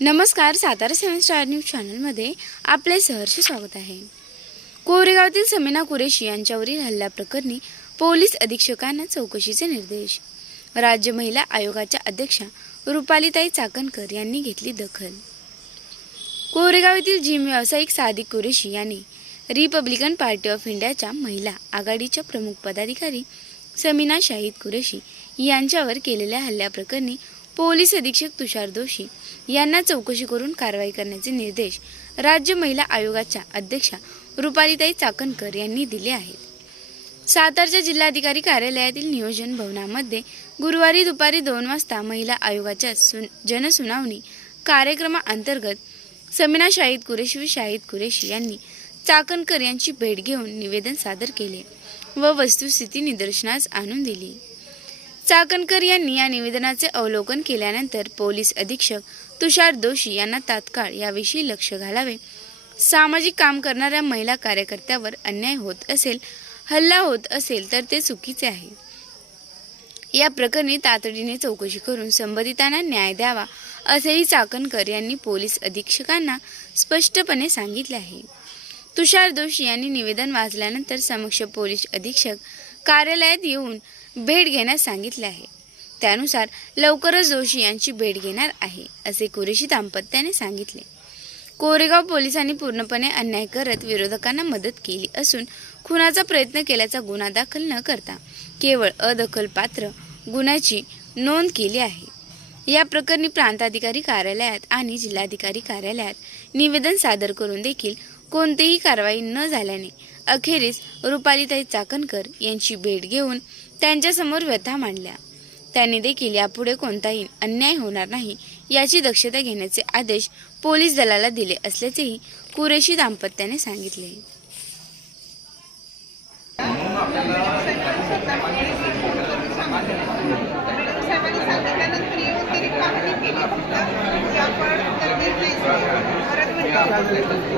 नमस्कार सातारा सेवन star news चॅनलमध्ये आपले सहर्ष स्वागत आहे. कोरेगावातील समीना कुरेशी यांच्यावरील हल्ल्याप्रकरणी पोलीस अधीक्षकांना चौकशीचे निर्देश. राज्य महिला आयोगाच्या अध्यक्षा रुपालीताई चाकणकर यांनी घेतली दखल. कोरेगाव येथील जिम व्यावसायिक सादिक कुरेशी यांनी रिपब्लिकन पार्टी ऑफ इंडियाच्या महिला आघाडीच्या प्रमुख पदाधिकारी समीना शाहिद कुरेशी यांच्यावर केलेल्या हल्ल्याप्रकरणी पोलीस अधीक्षक तुषार दोषी यांना चौकशी करून कारवाई करण्याचे निर्देश राज्य महिला आयोगाच्या अध्यक्षा रुपालीताई चाकणकर यांनी दिले आहेत. सातारच्या जिल्हाधिकारी कार्यालयातील नियोजन भवनामध्ये गुरुवारी दुपारी दोन वाजता महिला आयोगाच्या सुन जनसुनावणी कार्यक्रमाअंतर्गत समीना शाहिद कुरेशी व शाहिद कुरेशी यांनी चाकणकर यांची भेट घेऊन निवेदन सादर केले व वस्तुस्थिती निदर्शनास आणून दिली. चाकणकर यांनी या निवेदनाचे अवलोकन केल्यानंतर पोलीस अधीक्षक तुषार दोशी यांना तात्काळ याविषयी लक्ष घालावे. सामाजिक काम करणाऱ्या महिला कार्यकर्त्यावर अन्याय होत असेल हल्ला होत असेल तर ते चुकीचे आहे. या प्रकरणी तातडीने चौकशी करून संबंधितांना न्याय द्यावा असेही चाकणकर यांनी पोलीस अधीक्षकांना स्पष्टपणे सांगितले आहे. तुषार दोशी यांनी निवेदन वाचल्यानंतर समक्ष पोलीस अधीक्षक कार्यालयात येऊन भेट घेण्यास सांगितले आहे. त्यानुसार लवकरच जोशी यांची भेट घेणार आहे असे कुरेशी दाम्पत्याने सांगितले. कोरेगाव पोलिसांनी पूर्णपणे अन्याय करत विरोधकांना मदत केली असून खुनाचा प्रयत्न केल्याचा गुन्हा दाखल न करता केवळ अदखलपात्र गुन्ह्याची नोंद केली आहे. या प्रकरणी प्रांताधिकारी कार्यालयात आणि जिल्हाधिकारी कार्यालयात निवेदन सादर करून देखील कोणतीही कारवाई न झाल्याने अखेरीस रुपालीताई चाकणकर यांची भेट घेऊन त्यांच्यासमोर व्यथा मांडल्या त्यांनी देखील यापुढे कोणताही अन्याय होणार नाही याची दक्षता घेण्याचे आदेश पोलीस दलाला दिले असल्याचेही कुरेशी दाम्पत्याने सांगितले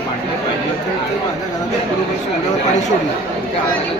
माझ्या घरात पाणी सोडलं